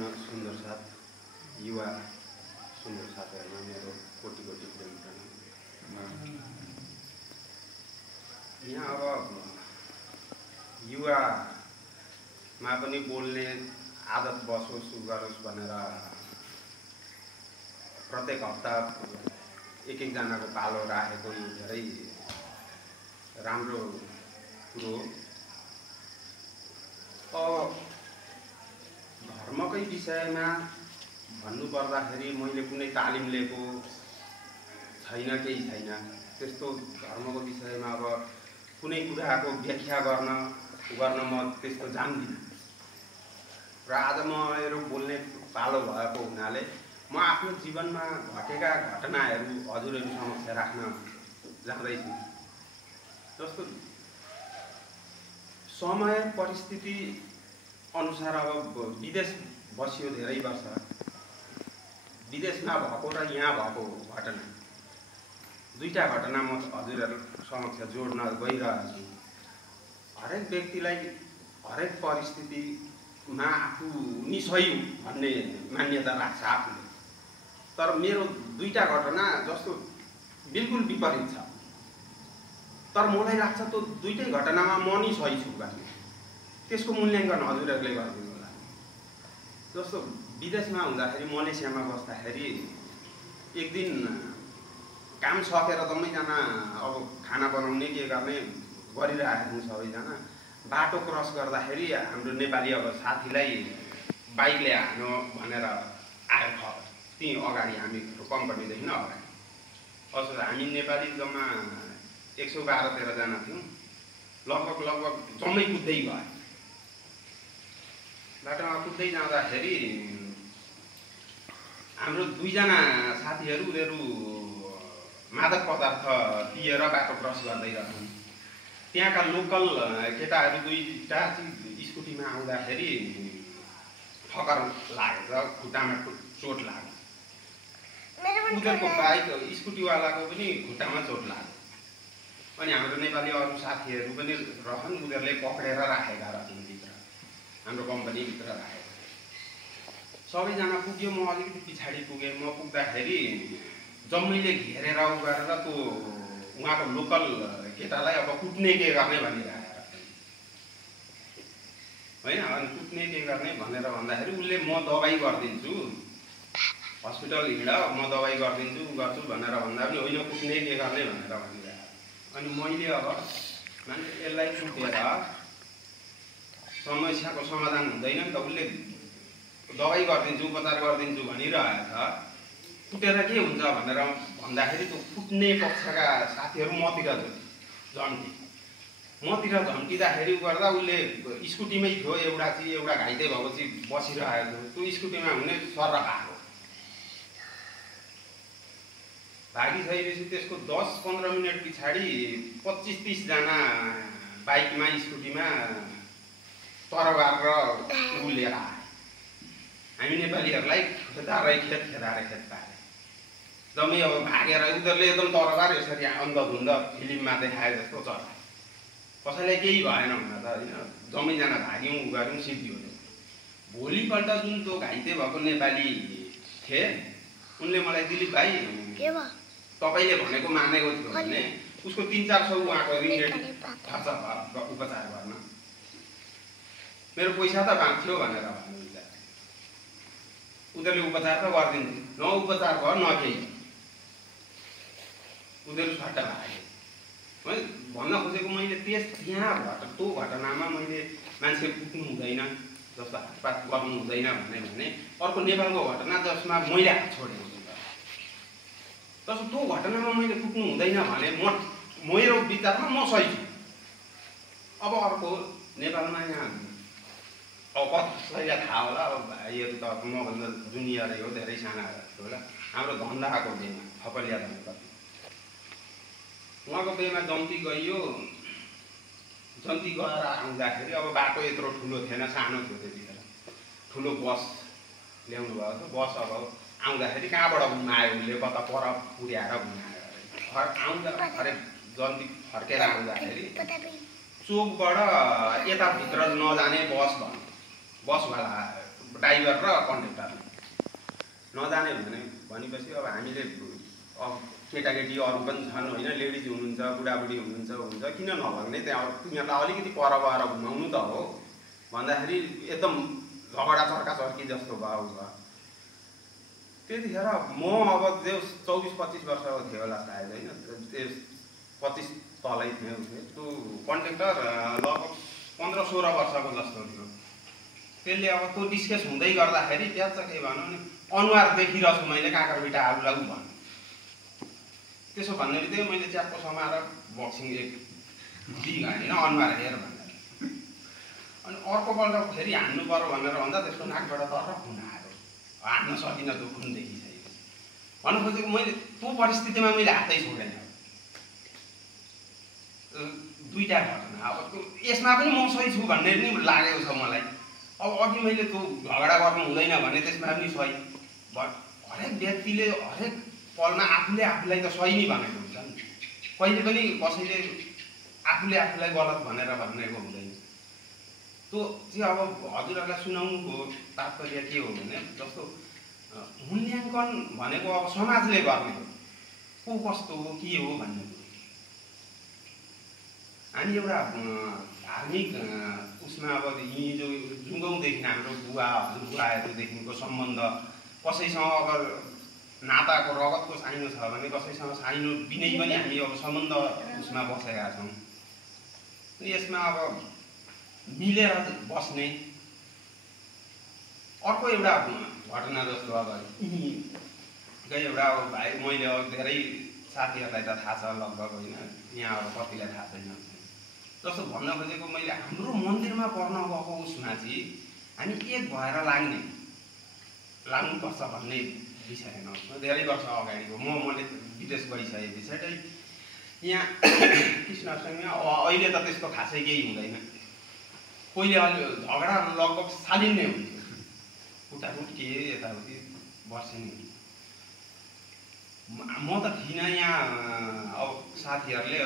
सम्पूर्ण सुन्दर साथ युवा सुन्दर साथीहरुमा मेरो कोटी कोटी प्रेम प्रणाम। यहाँ अब युवामा पनि बोल्ने आदत बसोस् गरोस् भनेर प्रत्येक हप्ता एक जनाको पालो राखेको यो धेरै राम्रो कुरो हो। धर्मकै विषयमा भन्नुपर्दाखेरि मैले कुनै तालिम लिएको छैन, केही छैन। त्यस्तो धर्मको विषयमा अब कुनै कुराको व्याख्या गर्न म त्यस्तो जान्दिनँ र आज मेरो बोल्ने पालो भएको हुनाले म आफ्नो जीवनमा घटेका घटनाहरू हजुरहरू समक्ष राख्न जाँदैछु। जस्तो समय परिस्थिति अनुसार अब विदेश बसियो धेरै वर्ष, विदेशमा भएको र यहाँ भएको घटना दुईटा घटना म हजुरहरू समक्ष जोड्न गइरहेको छु। हरेक व्यक्तिलाई हरेक परिस्थितिमा आफू नि सही भन्ने मान्यता राख्छ आफूले, तर मेरो दुईटा घटना जस्तो बिल्कुल विपरीत छ। तर मलाई लाग्छ त्यो दुईटै घटनामा म नि सही छु भन्ने, त्यसको मूल्याङ्कन हजुरहरूले गरिदिनु होला। जस्तो विदेशमा हुँदाखेरि मलेसियामा बस्दाखेरि एक दिन काम सकेर सबैजना अब खाना बनाउने के गर्ने गरिरहेको सबैजना बाटो क्रस गर्दाखेरि हाम्रो नेपाली अब साथीलाई बाइकले हान्यो भनेर आयो खबर। त्यही अगाडि हामी कम्पनीदेखि न अगाडि असो हामी नेपाली जम्मा 112-13 जना थियौँ। लगभग जम्मै कुद्दै गयो। बाटोमा कुद्दै जाँदाखेरि हाम्रो दुईजना साथीहरू उनीहरू मादक पदार्थ पिएर बाटो क्रस गर्दै रहन्। त्यहाँका लोकल केटाहरू दुईटा स्कुटीमा आउँदाखेरि ठक्कर लागेर खुट्टामा चोट लाग्यो। उनीहरूको बाइक स्कुटीवालाको पनि खुट्टामा चोट लाग्यो। अनि हाम्रो नेपाली अरू साथीहरू पनि रहन्, उनीहरूले पक्रेर राखेका रहन् भित्र, हाम्रो कम्पनीभित्र राखेको। सबैजना पुग्यो, म अलिकति पछाडि पुगेँ। म पुग्दाखेरि जम्मैले घेरेर उ गरेर त्यो उहाँको लोकल केटालाई अब कुट्ने के गर्ने भनिरहेको होइन। अनि कुट्ने के गर्ने भनेर भन्दाखेरि उसले म दबाई गरिदिन्छु, हस्पिटल हिँड म दबाई गरिदिन्छु गर्छु भनेर भन्दा पनि होइन कुट्ने के गर्ने भनेर भनिरहेको। अनि मैले अब मान्छे यसलाई कुटेर समस्याको समाधान हुँदैन नि त, उसले दबाई गरिदिन्छु उपचार गरिदिन्छु भनिरहेछ, कुटेर के हुन्छ भनेर भन्दाखेरि त्यो कुट्ने पक्षका साथीहरू मतिर झन्के। मतिर झन्किँदाखेरि गर्दा उसले स्कुटीमै थियो, एउटा घाइते भएको चाहिँ बसिरहेको थियो। त्यो स्कुटीमा हुने सर भागिसकेपछि त्यसको 10-15 मिनट पछाडि 25-30 जना बाइकमा स्कुटीमा तरवार र लिएर आए। हामी नेपालीहरूलाई खेदारै खेद पारे। जम्मै अब भागेर उनीहरूले एकदम तरवार यसरी अन्धधुन्ध फिल्ममा देखाए जस्तो चलाए। कसैलाई केही भएन हुन त होइन, जम्मैजना भाग्यौँ गऱ्यौँ सिद्धियो। भोलिपल्ट जुन त्यो घाइते भएको नेपाली थिए उनले मलाई दिलीप भाइ तपाईँले भनेको मानेको थियो भने उसको 300-400 उहाँको रिलेटिभ खर्च उपचार गर्न मेरो पैसा त बाँच्थ्यो भनेर भन्नुहुन्छ। उनीहरूले उपचार त गरिदिन्थ्यो, न उपचार भयो न केही, उनीहरू सट्टा भागे। है भन्न खोजेको मैले त्यहाँ त्यो घटनामा मैले मान्छे कुट्नु हुँदैन, जस्तो हातपात गर्नु हुँदैन भने अर्को नेपालको घटना जसमा मैले हात छोडेको छु। जस्तो त्यो घटनामा मैले कुट्नु हुँदैन भने मेरो विचारमा म सही छु। अब अर्को नेपालमा यहाँ अब कसैलाई थाहा होला, अब भाइहरू त मभन्दा जुनियरै हो, धेरै साना होला। हाम्रो धन्दाको बेमा खपलिया धन्दा उहाँको बेमा जन्ती गइयो। जन्ती गएर आउँदाखेरि अब बाटो यत्रो ठुलो थिएन, सानो थियो त्यतिखेर। ठुलो बस ल्याउनु भएको थियो। बस अब आउँदाखेरि कहाँबाट घुमायो उसले, कता पर पुर्याएर घुमायो। आउँदा अरे जन्ती फर्केर आउँदाखेरि चोकबाट यताभित्र नजाने बसवाला ड्राइभर र कन्डक्टरले नजाने भनेपछि अब हामीले अब केटाकेटी अरू पनि छन् होइन, लेडिज हुनुहुन्छ, बुढाबुढी हुन्छ किन नलग्ने, त्यहाँ तिनीहरूलाई अलिकति पर गएर घुमाउनु त हो भन्दाखेरि एकदम झगडा चर्की जस्तो भयो। त्यतिखेर म अब जो 24-25 वर्षको थियो होला सायद होइन, त्यो 25 तलै थियो, त्यो कन्डक्टर लगभग 15-16 वर्षको जस्तो थियो। त्यसले अब त्यो डिस्कस हुँदै गर्दाखेरि प्याज के भनौँ नि अनुहार देखिरहेछु मैले काँक्रो बिटा आलु लागु भन्नु। त्यसो भन्ने बित्तिकै मैले च्याप्पो समाएर बक्सिङ एक दिइगएँ होइन अनुहार हेर भनेर। अनि अर्कोपल्ट फेरि हान्नु पर्यो भनेर भन्दा त्यसको नाकबाट तर खुन आयो, हान्न सकिनँ त्यो खुन देखिसकेपछि। भन्नु खोजेको मैले त्यो परिस्थितिमा मैले हातै छोडेन। दुईटा घटना अब त्यो यसमा पनि म सही छु भन्ने पनि लागेको छ मलाई। अब अघि मैले त्यो झगडा गर्नु हुँदैन भने त्यसमा पनि सही, हरेक व्यक्तिले हरेक पलमा आफूले आफूलाई त सही नै भनेको हुन्छ नि। कहिले पनि कसैले आफूले आफूलाई गलत भनेर भनेको हुँदैन। त्यो चाहिँ अब हजुरहरूलाई सुनाउनुको तात्पर्य के हो भने जस्तो मूल्याङ्कन भनेको अब समाजले गर्ने हो, को कस्तो हो के हो भन्ने कुरो। हामी एउटा धार्मिक उसमा अब यी जो जुगौँदेखि हाम्रो बुवा हजुरबुवाहरूदेखिको सम्बन्ध कसैसँग अगर नाताको रगतको साइनो छ भने कसैसँग साइनो बिनै पनि हामी अब सम्बन्ध उसमा बसेका छौँ। यसमा अब मिलेर बस्ने अर्को एउटा घटना जस्तो अब एउटा भाइ मैले अब धेरै साथीहरूलाई त थाहा छ लगभग होइन, यहाँ अब कतिलाई थाहा छैन। जस्तो भन्न खोजेको मैले हाम्रो मन्दिरमा पर्न गएको उसमा चाहिँ हामी एक भएर लाग्नुपर्छ भन्ने विषयमा धेरै वर्ष अगाडिको मैले विदेश गइसके पछाडि यहाँ कृष्णाष्टमीमा अहिले त त्यस्तो खासै केही हुँदैन। पहिले अलि झगडा लगभग सालिन नै हुन्थ्यो, कुटाकुट के यताउति बस्ने। म त थिइनँ यहाँ, अब साथीहरूले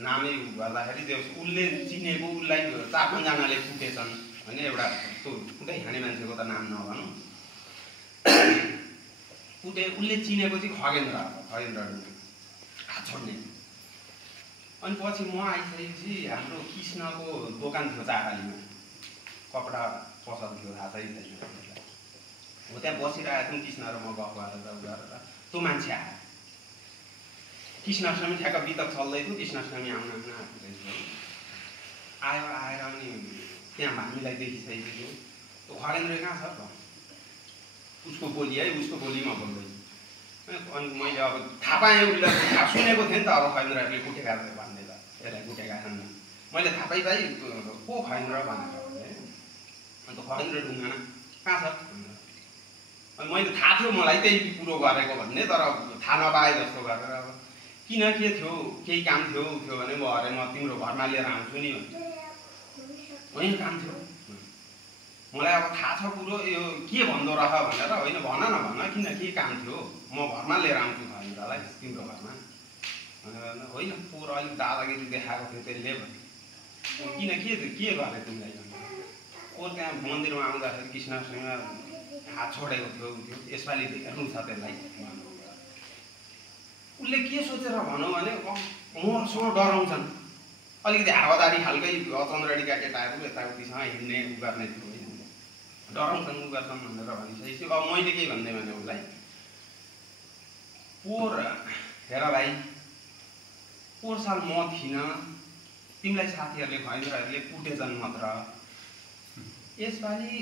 नामै गर्दाखेरि त्यो उसले चिनेको उसलाई 4-5जनाले कुटेछन् होइन। एउटा त्यो कुटै खाने मान्छेको त नाम नभनौँ, कुटे उसले चिनेको चाहिँ खगेन्द्र हात छोड्ने। अनि पछि म आइसकेपछि हाम्रो कृष्णको दोकान थियो चारालीमा, कपडा पसल थियो, थाहा छैन हो। त्यहाँ बसिरहेको थियौँ कृष्ण र म गफ गरेर त्यो मान्छे आयो। कृष्णाष्टमी ठ्याक्क बितक चल्दै थियो, कृष्णाष्टमी आउन आएर अनि त्यहाँ हामीलाई देखिसकेको त्यो खगेन्द्र कहाँ छ त उसको बोली है, उसको बोलीमा बोल्दै। अनि मैले अब थाहा पाएँ उसले सुनेको थिएँ नि त अब खगेन्द्रहरूले कुटेका भन्ने त यसलाई कुटेका छन्। मैले थाहा पाइ को खगेन्द्र भनेर भने अन्त खगेन्द्र ढुङ्गाना कहाँ छ। अनि मैले थाहा थियो मलाई त्यही कुरो गरेको भन्ने, तर थाहा नपाए जस्तो गरेर अब किन के थियो केही काम थियो भने म अरे म तिम्रो घरमा लिएर आउँछु नि भन्छ। होइन काम थियो मलाई, अब थाहा छ कुरो यो के भन्दो रह भनेर। होइन भन न किन के काम थियो, म घरमा लिएर आउँछु खगेन्द्रलाई तिम्रो घरमा भनेर। होइन पोहोर अलिक दादागिरी देखाएको थियो त्यसले भने। किन के गरे तिमीलाई पोहोर त्यहाँ मन्दिरमा आउँदाखेरि कृष्णाष्टमीमा हात छोडेको थियो यसपालि हेर्नु छ त्यसलाई। उसले के सोचेर भनौँ भने मसँग डराउँछन्, अलिकति हावादारी खालकै चन्द्रडीका केटाहरू यताउतिसँग हिँड्ने उ गर्ने थियो, डराउँछन् उ गर्छन् भनेर भनिसकेपछि अब मैले के भन्दै भने उसलाई पोहोर हेर भाइ पोहोर साल म थिइनँ, तिमीलाई साथीहरूले खगेन्द्रहरूले कुटेछन् मात्र। यसपालि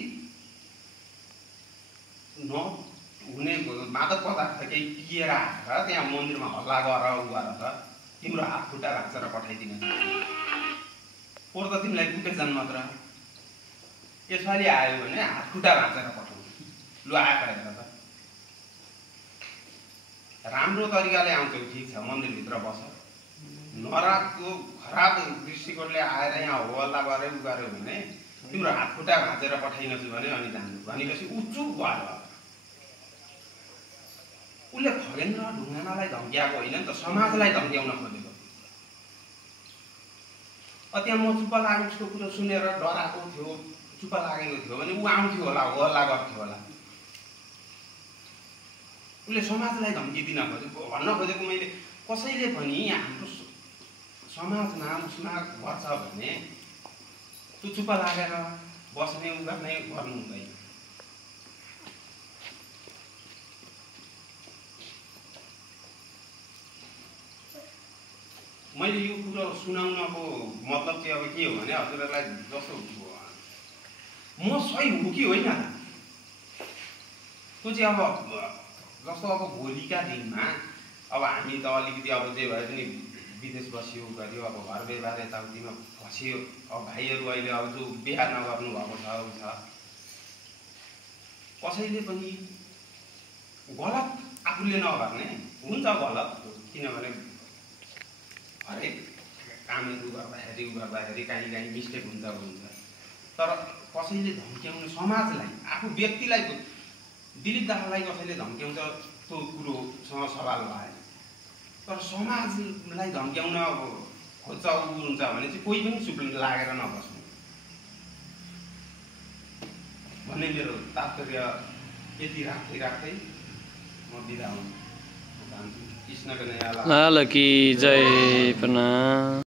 नहुने मादक पदार्थ केही पिएर आएर त्यहाँ मन्दिरमा हल्ला गर उ गरेर तिम्रो हात खुट्टा भाँचेर पठाइदिने। पोहोर त तिमीलाई कुटेछन् मात्र, यसपालि आयो भने हात खुट्टा भाँचेर पठाउनु। लु आएको हेर त राम्रो तरिकाले आउँछौ ठिक छ, मन्दिरभित्र बस। नराम्रो खराब दृष्टिकोणले आएर यहाँ हो हल्ला गरे उ गर्यो भने तिम्रो हात खुट्टा भाँचेर पठाइनछु भने अनि जान्छु भनेपछि ऊ चुप भयो। उसले खगेन्द्र ढुङ्गानालाई धम्क्याएको होइन नि त, समाजलाई धम्क्याउन खोजेको। त्यहाँ म चुप्प लागेको उसको कुरो सुनेर डराएको थियो, चुप्पा लागेको थियो भने ऊ आउँथ्यो होला, हल्ला गर्थ्यो होला। उसले समाजलाई धम्की दिन खोजेको, भन्न खोजेको मैले कसैले पनि हाम्रो समाजमा उसमा घर छ भने त्यो चुप्पा लागेर बस्ने उ गर्ने गर्नु हुँदैन। मैले यो कुरो सुनाउनको मतलब चाहिँ अब के हो भने हजुरहरूलाई जस्तो म सही हो कि होइन त्यो चाहिँ अब जस्तो अब भोलिका दिनमा अब हामी त अलिकति अब जे भए पनि विदेश बस्यो गऱ्यो, अब घर व्यवहार यताउतिमा फस्यो। अब भाइहरू अहिले अब जो बिहा नगर्नु भएको छ उ छ, कसैले पनि गलत आफूले नगर्ने हुन्छ गलत, किनभने हरेक कामहरू गर्दाखेरि काहीँ मिस्टेक हुन्छ। तर कसैले धम्क्याउने समाजलाई, आफू व्यक्तिलाई, दिलीप दाहाललाई कसैले धम्क्याउँछ त्यो कुरोसँग सवाल भएन। तर समाजलाई धम्क्याउन खोज्छ हुन्छ भने चाहिँ कोही पनि चुप लागेर नबस्नु भन्ने मेरो तात्पर्य। यति राख्दै म बिदा हुन चाहन्छु। कृष्णको नयाँ लाल की जय प्रणाम।